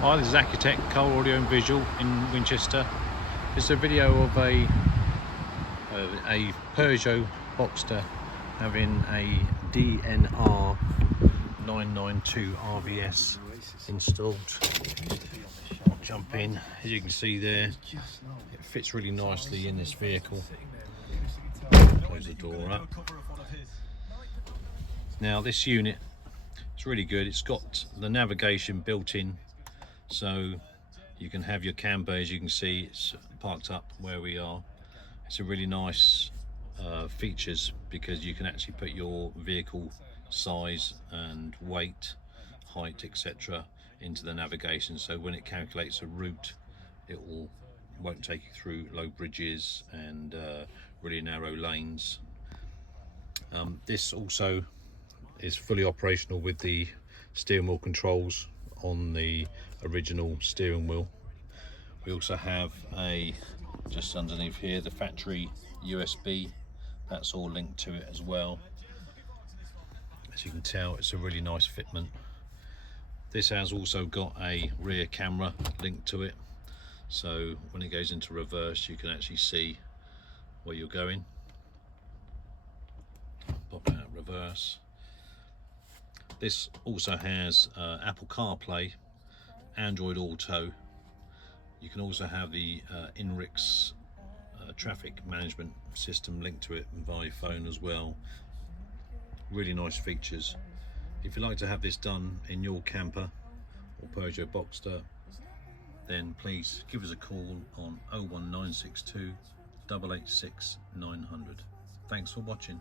Hi, this is Accutek Car Audio and Visual in Winchester. It's a video of a Peugeot Boxer having a DNR992RVS installed. I'll jump in. As you can see there, it fits really nicely in this vehicle. Close the door up. Now this unit, it's really good. It's got the navigation built in, so you can have your camper. As you can see, it's parked up where we are. It's a really nice features, because you can actually put your vehicle size and weight, height, etc. into the navigation, so when it calculates a route, it won't take you through low bridges and really narrow lanes. This also is fully operational with the steering wheel controls on the original steering wheel. We also have just underneath here, the factory USB. That's all linked to it as well. As you can tell, it's a really nice fitment. This has also got a rear camera linked to it, so when it goes into reverse, you can actually see where you're going. Pop out reverse. This also has Apple CarPlay, Android Auto. You can also have the INRIX traffic management system linked to it via phone as well. Really nice features. If you'd like to have this done in your camper or Peugeot Boxer, then please give us a call on 01962 886 900. Thanks for watching.